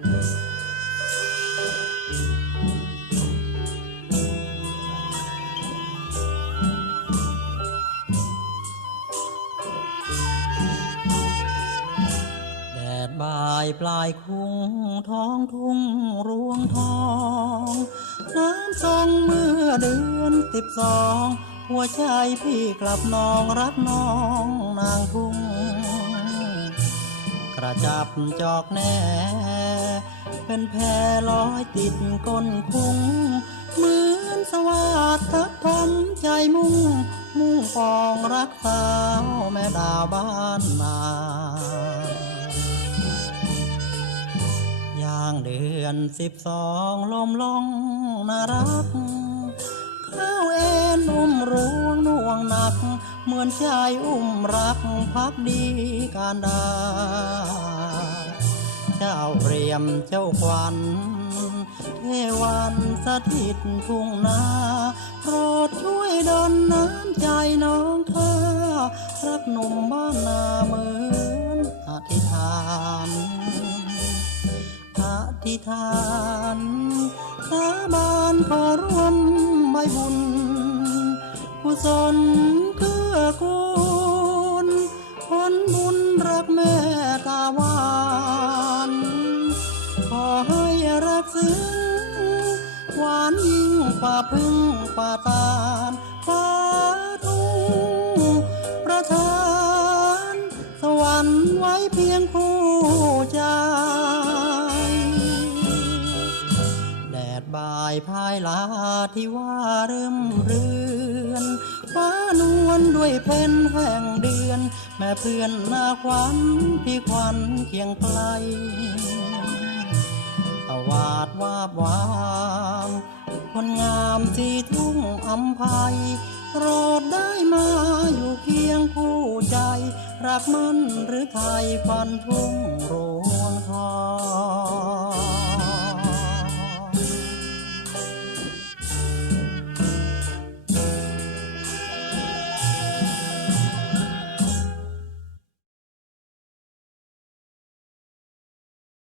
แดดบ่ายปลายคุ้งท้องทุ่งรวงทอง น้ำทรงเมื่อเดือนสิบสอง หัวใจพี่กลับนองรักน้องนางทุ่ง กระจับจอกแน่ เป็นแพลอยติดก้นคุ้งเหมือนสวัสดทักทมใจมุ่ง มุ่งปองรักสาวแม่ดาวบ้านนาย่างเดือนสิบสองลมลองน่ารักข้าวเอ็นอุ้มรวงน วงหนัก เหมือนชายอุ้มรักพักดีการดา เจ้าเรียมเจ้าควันเทวันสถิตทุ่งนาโปรดช่วยดลน้ำใจน้องข้ารักหนุ่มบ้านนาเหมือนอธิษฐานอธิษฐานสาบานขอร่วมใบบุญ กุศลเกื้อกูลผลบุญรักแม่ตาหวานขอให้รักซึ้งหวานยิ่งกว่าพึ่งกว่าตาลฟ้าทุ่งประทาน สวรรค์ไว้เพียงคู่ใจแดดบ่ายพายลาที่ว่าเริ่มรือ ด้วยเพนแห่งเดือน แม่เพื่อนหน้าควันพี่ควันเคียงไกลตวาดวาบวามคนงามสีทุ่งอำไพโปรดได้มาอยู่เคียงคู่ใจ รักมันหรือไทยฟันทุ่งรวงทอง